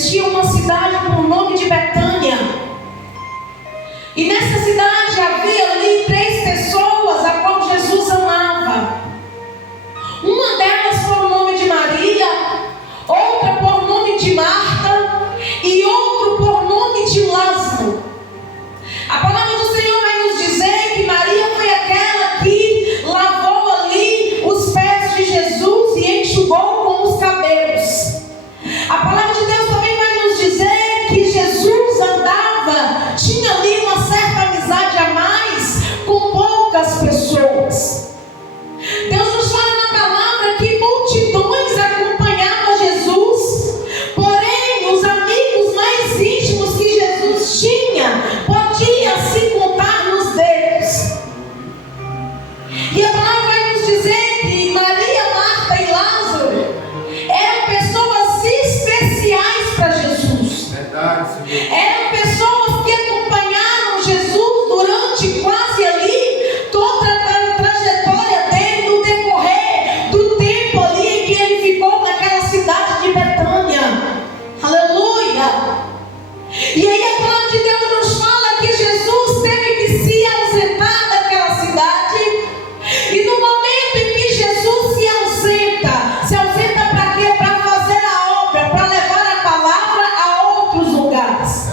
existia uma cidade com o nome de Betânia. E nessa cidade havia ali 3 pessoas a qual Jesus amava. Uma delas por nome de Maria, outra por nome de Marta e outro por nome de Lázaro. A palavra do Senhor vai nos dizer que Maria foi aquela que lavou ali os pés de Jesus e enxugou com os cabelos. A palavra de Deus também vai nos dizer que Jesus andava, tinha ali uma certa amizade a mais com poucas pessoas. Deus nos fala na palavra que multidões acompanhavam Jesus, porém os amigos mais íntimos que Jesus tinha podia se contar nos dedos. E a palavra vai nos dizer que Maria, Marta e Lázaro eram pessoas especiais para Jesus. Eram pessoas que acompanharam Jesus durante quase ali toda a trajetória dele, no decorrer do tempo ali em que ele ficou naquela cidade de Betânia. Aleluia! E aí a palavra de Deus nos fala que Jesus teve que se ausentar daquela cidade. E no momento em que Jesus se ausenta para quê? Para fazer a obra, para levar a palavra a outros lugares.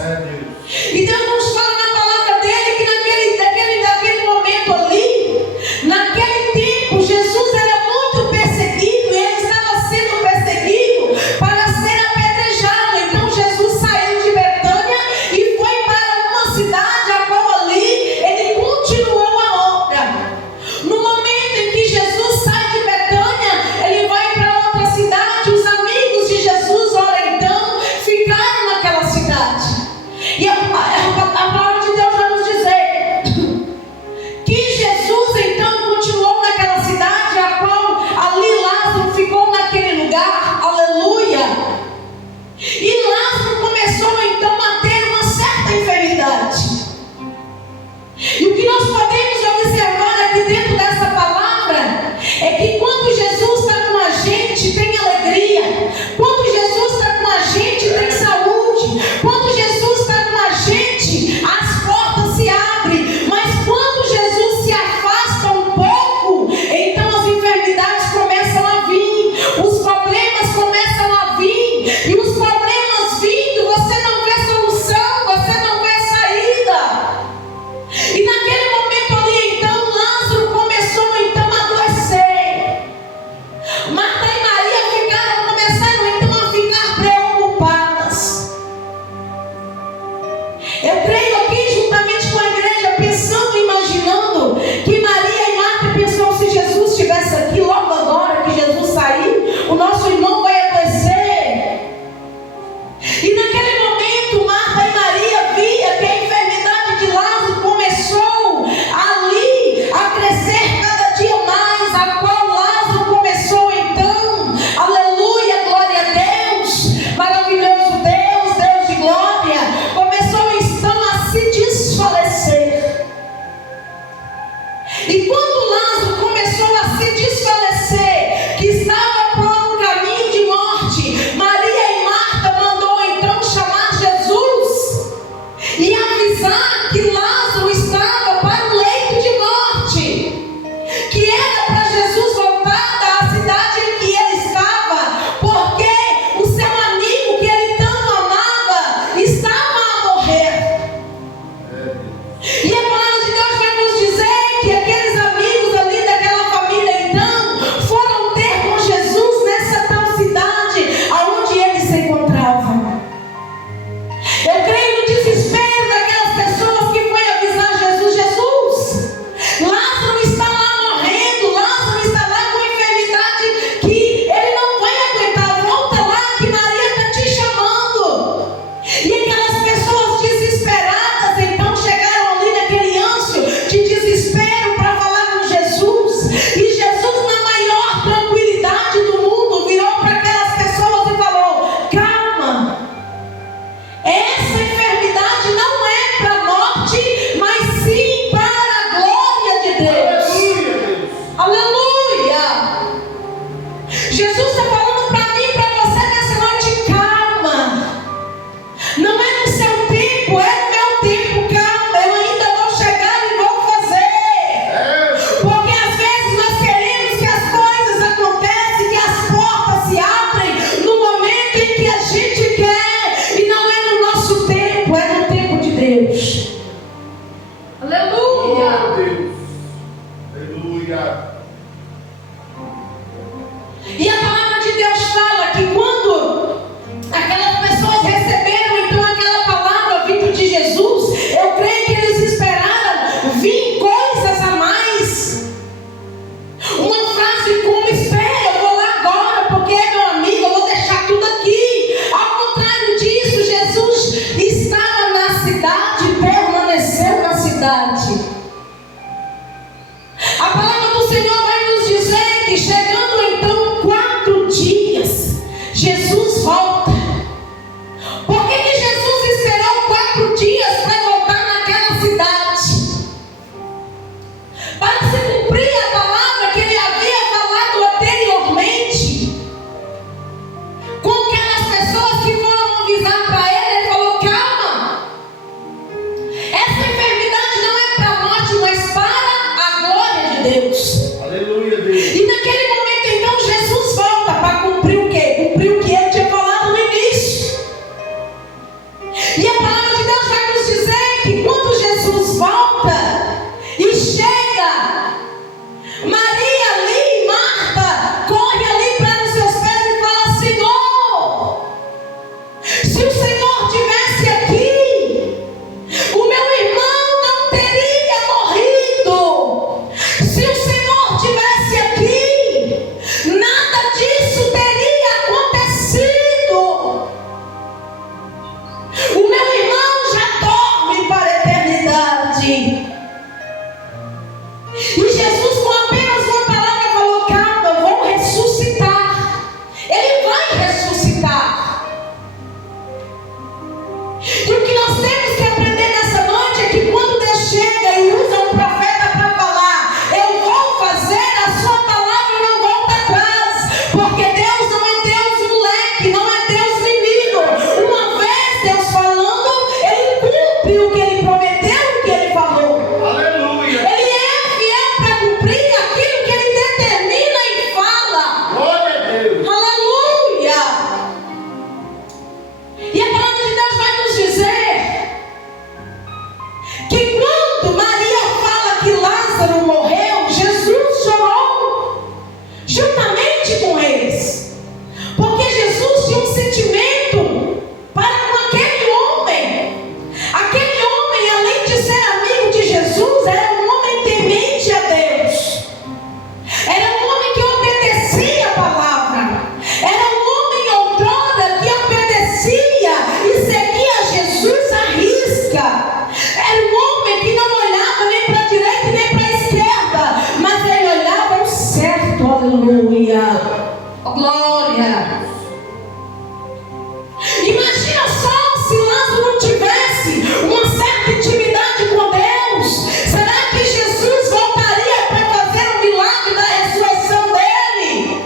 Imagina só se Lázaro não tivesse uma certa intimidade com Deus. Será que Jesus voltaria para fazer um milagre da ressurreição dele?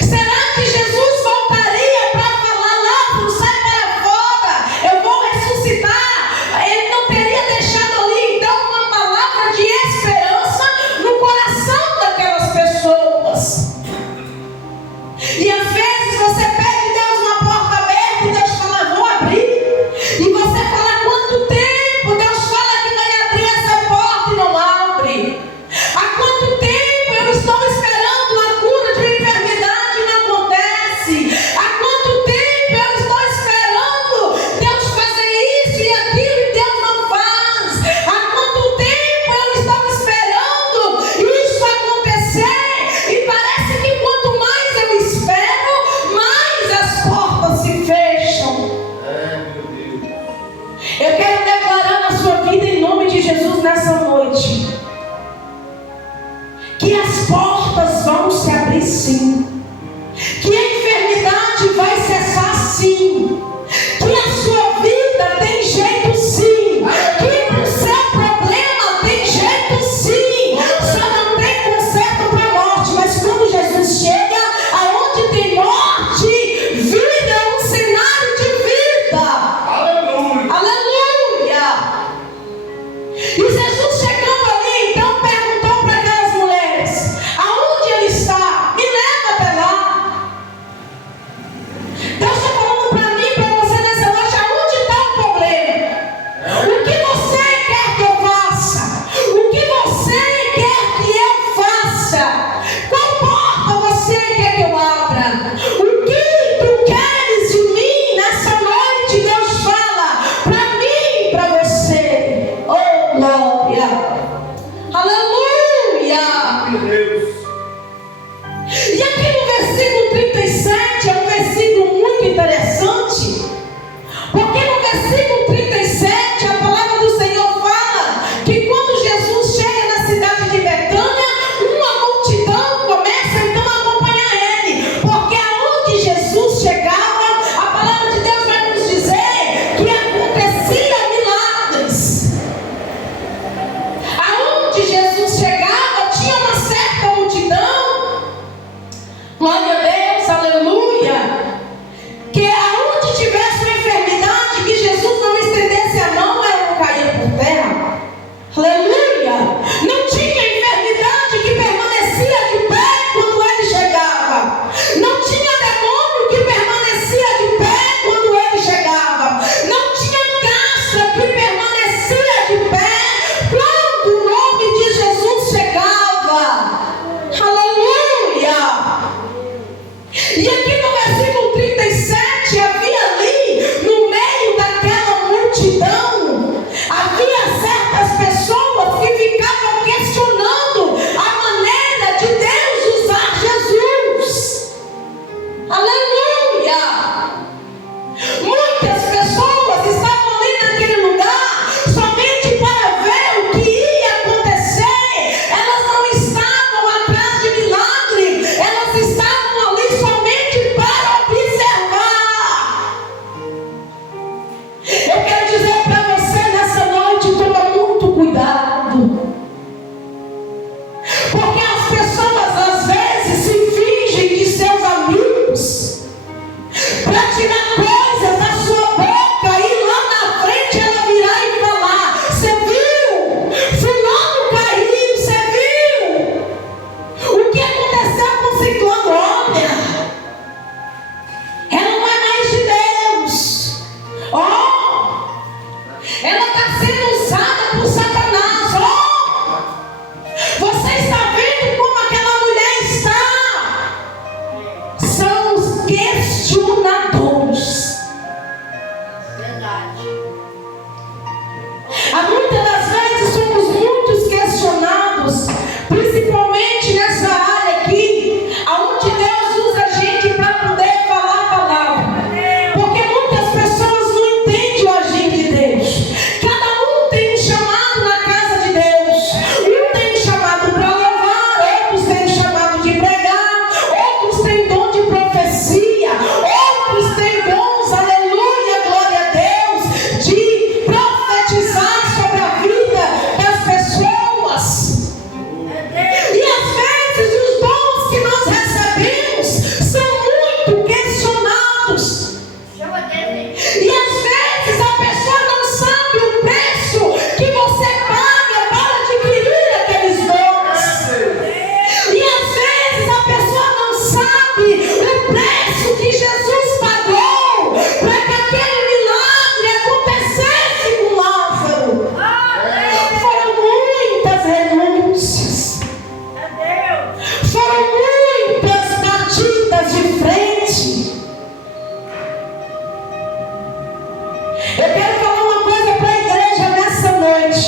Será que Jesus voltaria para falar: Lázaro, sai para fora, eu vou ressuscitar? Ele não teria deixado ali então uma palavra de esperança no coração daquelas pessoas. E às vezes você pede a Deus uma porta aberta e Deus fala: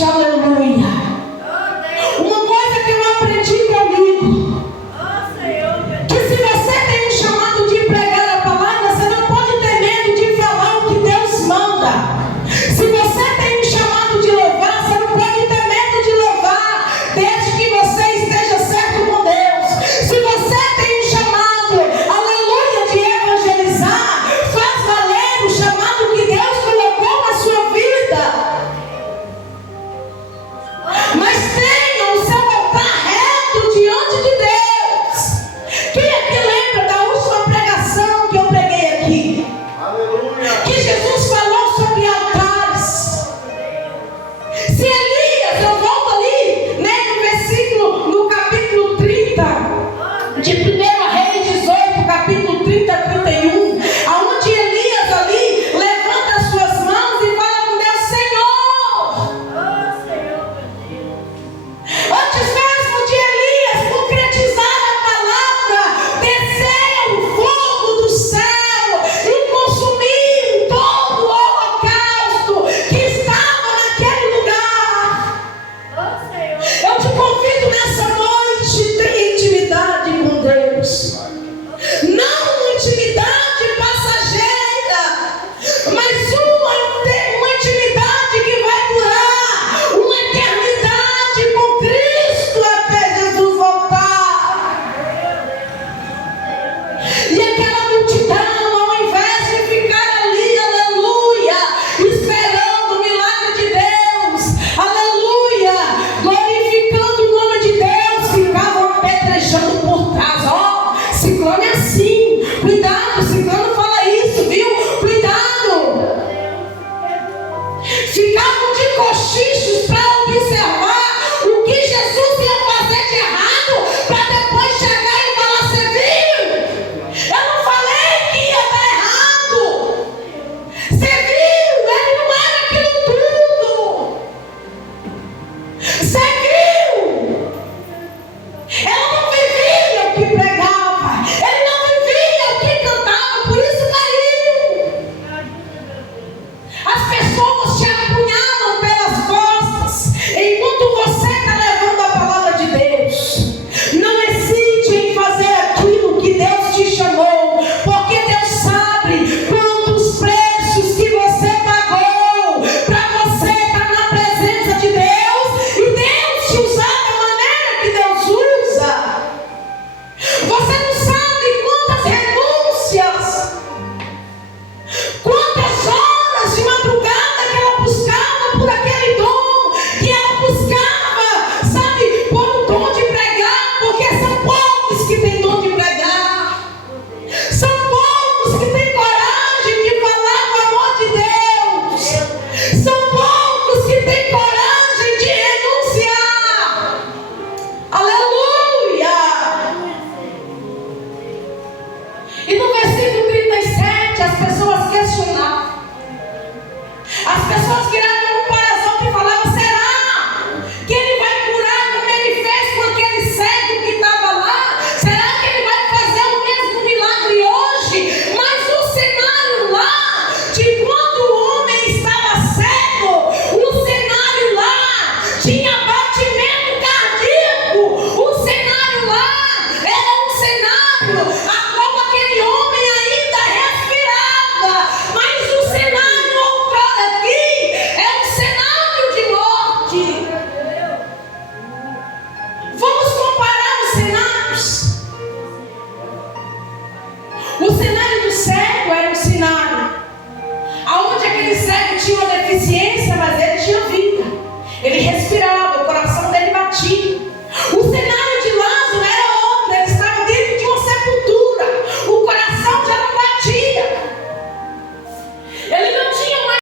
estava